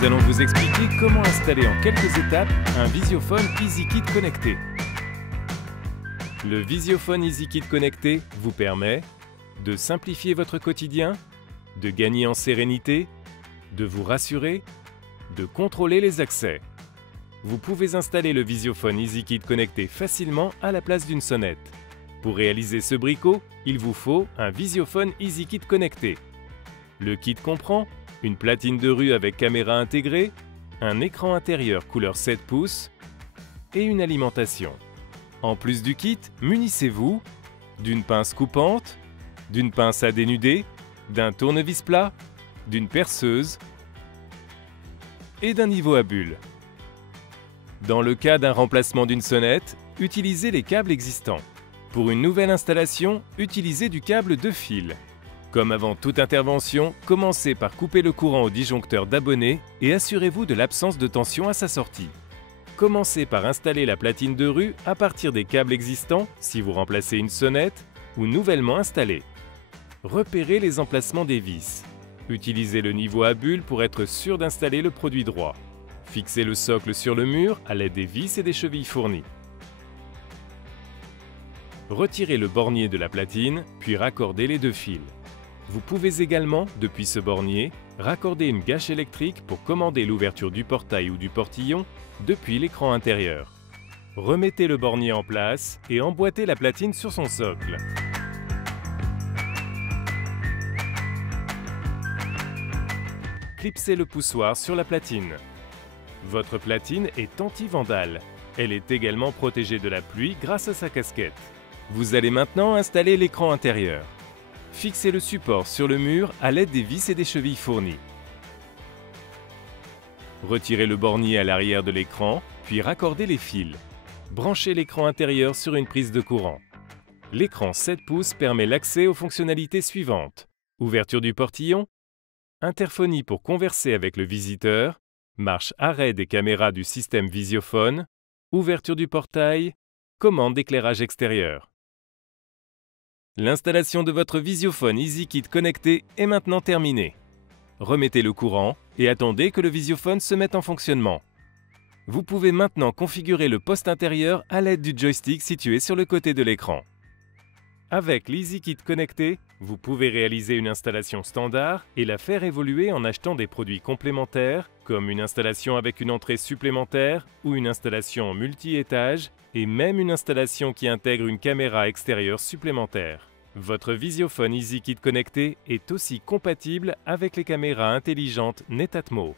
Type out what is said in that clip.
Nous allons vous expliquer comment installer en quelques étapes un Visiophone EasyKit connecté. Le Visiophone EasyKit connecté vous permet de simplifier votre quotidien, de gagner en sérénité, de vous rassurer, de contrôler les accès. Vous pouvez installer le Visiophone EasyKit connecté facilement à la place d'une sonnette. Pour réaliser ce bricot, il vous faut un Visiophone EasyKit connecté. Le kit comprend une platine de rue avec caméra intégrée, un écran intérieur couleur 7 pouces et une alimentation. En plus du kit, munissez-vous d'une pince coupante, d'une pince à dénuder, d'un tournevis plat, d'une perceuse et d'un niveau à bulles. Dans le cas d'un remplacement d'une sonnette, utilisez les câbles existants. Pour une nouvelle installation, utilisez du câble 2 fils. Comme avant toute intervention, commencez par couper le courant au disjoncteur d'abonné et assurez-vous de l'absence de tension à sa sortie. Commencez par installer la platine de rue à partir des câbles existants si vous remplacez une sonnette ou nouvellement installée. Repérez les emplacements des vis. Utilisez le niveau à bulles pour être sûr d'installer le produit droit. Fixez le socle sur le mur à l'aide des vis et des chevilles fournies. Retirez le bornier de la platine, puis raccordez les 2 fils. Vous pouvez également, depuis ce bornier, raccorder une gâche électrique pour commander l'ouverture du portail ou du portillon depuis l'écran intérieur. Remettez le bornier en place et emboîtez la platine sur son socle. Clipsez le poussoir sur la platine. Votre platine est anti-vandale. Elle est également protégée de la pluie grâce à sa casquette. Vous allez maintenant installer l'écran intérieur. Fixez le support sur le mur à l'aide des vis et des chevilles fournies. Retirez le bornier à l'arrière de l'écran, puis raccordez les fils. Branchez l'écran intérieur sur une prise de courant. L'écran 7 pouces permet l'accès aux fonctionnalités suivantes. Ouverture du portillon, interphonie pour converser avec le visiteur, marche arrêt des caméras du système Visiophone, ouverture du portail, commande d'éclairage extérieur. L'installation de votre Visiophone EasyKit connecté est maintenant terminée. Remettez le courant et attendez que le Visiophone se mette en fonctionnement. Vous pouvez maintenant configurer le poste intérieur à l'aide du joystick situé sur le côté de l'écran. Avec l'EasyKit connecté, vous pouvez réaliser une installation standard et la faire évoluer en achetant des produits complémentaires, comme une installation avec une entrée supplémentaire ou une installation en multi-étage, et même une installation qui intègre une caméra extérieure supplémentaire. Votre Visiophone EasyKit connecté est aussi compatible avec les caméras intelligentes Netatmo.